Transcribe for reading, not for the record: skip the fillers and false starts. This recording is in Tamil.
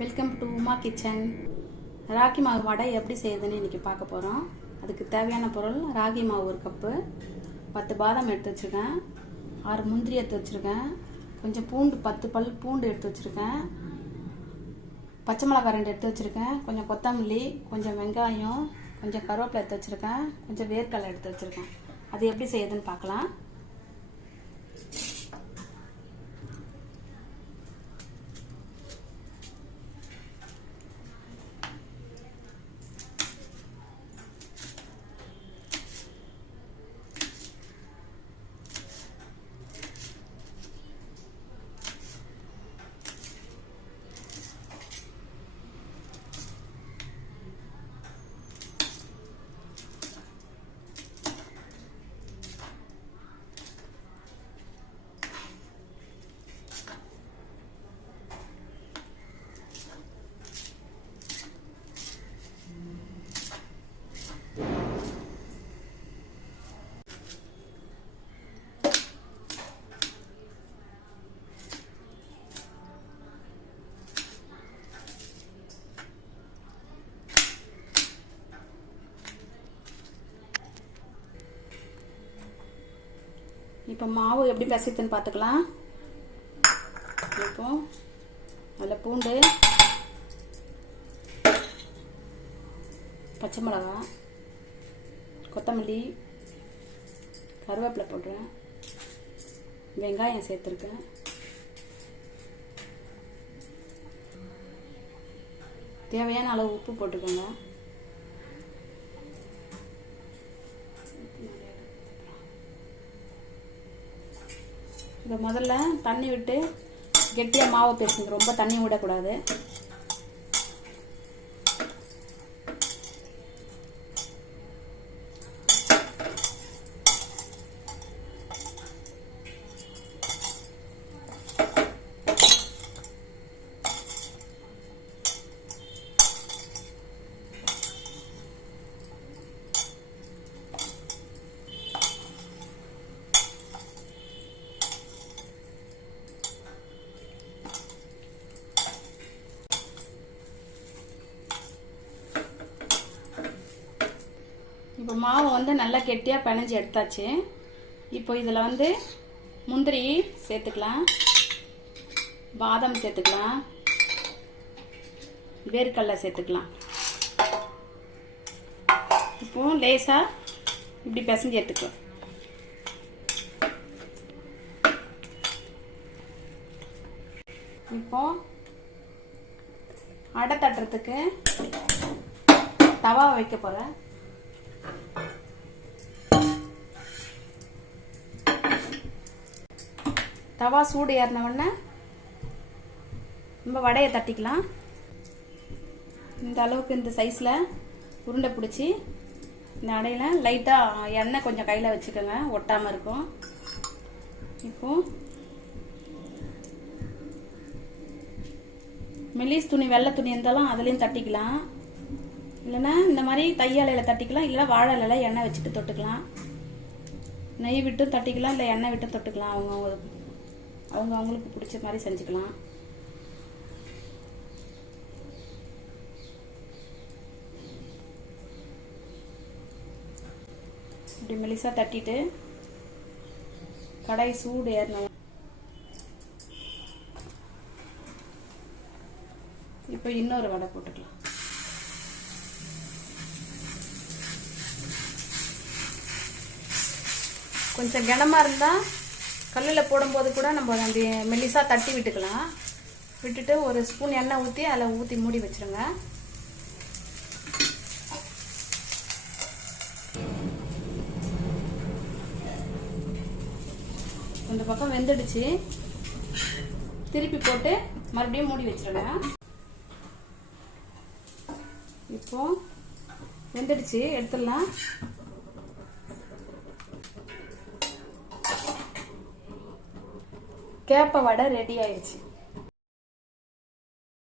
Welcome to Uma kitchen. Ragi மாவு வடை எப்படி செய்யுதுன்னு இன்றைக்கி பார்க்க போகிறோம். அதுக்கு தேவையான பொருள்: ராகி மாவு 1 கப்பு, 10 பாதாம் எடுத்து வச்சுருக்கேன், 6 முந்திரி எடுத்து வச்சுருக்கேன், கொஞ்சம் பூண்டு 10 பல் பூண்டு எடுத்து வச்சுருக்கேன், பச்சை மிளகாய் 2 எடுத்து வச்சுருக்கேன், கொஞ்சம் கொத்தமல்லி, கொஞ்சம் வெங்காயம், கொஞ்சம் கருவேப்பிலை எடுத்து வச்சுருக்கேன், கொஞ்சம் வேர்க்கடலை எடுத்து வச்சுருக்கேன். அது எப்படி செய்யுதுன்னு பார்க்கலாம். இப்போ மாவு எப்படி பிசைத்துன்னு பார்த்துக்கலாம். இப்போ அதில் பூண்டு, பச்சை மிளகாய், கொத்தமல்லி, கருவேப்பிலை போடுறேன், வெங்காயம் சேர்த்துருக்கேன், தேவையான அளவு உப்பு போட்டுக்கோங்க. இதை முதல்ல தண்ணி விட்டு கெட்டியாக மாவு பேசுங்க, ரொம்ப தண்ணி விடக்கூடாது. இப்போ மாவு வந்து நல்லா கெட்டியாக பிணைஞ்சி எடுத்தாச்சு. இப்போ இதில் வந்து முந்திரி சேர்த்துக்கலாம், பாதாம் சேர்த்துக்கலாம், வேர்க்கடலை சேர்த்துக்கலாம். இப்போ லேசாக இப்படி பிசைஞ்சு எடுத்துக்கலாம். இப்போ அடை தட்டுறதுக்கு தவா வைக்க போகிறேன். தவா சூடு ஏறின உடனே நம்ம வடையை தட்டிக்கலாம். இந்த அளவுக்கு இந்த சைஸில் உருண்டை பிடிச்சி இந்த அடையில் லைட்டாக எண்ணெய் கொஞ்சம் கையில் வச்சுக்கோங்க, ஒட்டாமல் இருக்கும். இப்போ மெல்லிஸ் துணி, வெள்ளை துணி இருந்தாலும் அதுலேயும் தட்டிக்கலாம், இல்லைன்னா இந்த மாதிரி தையாலையில் தட்டிக்கலாம், இல்லைன்னா வாழை இலையில் எண்ணெய் வச்சுட்டு தொட்டுக்கலாம். நெய் விட்டு தட்டிக்கலாம், இல்லை எண்ணெய் விட்டு தொட்டுக்கலாம். அவங்களுக்கு பிடிச்ச மாதிரி செஞ்சுக்கலாம். இப்படி மெலிசா தட்டிட்டு கடாய் சூடு ஏறணும். இப்போ இன்னொரு வடை போட்டுக்கலாம். கொஞ்சம் கனமாக இருந்தால் கல்லில் போடும்போது கூட நம்ம அந்த மெல்லிசாக தட்டி விட்டுக்கலாம். விட்டுட்டு ஒரு ஸ்பூன் எண்ணெய் ஊற்றி அதில் ஊற்றி மூடி வச்சுருங்க. இந்த பக்கம் வெந்துடுச்சு, திருப்பி போட்டு மறுபடியும் மூடி வச்சுருங்க. இப்போ வெந்துடுச்சு, எடுத்துடலாம். கேப்பை வடை ரெடி ஆயிடுச்சு.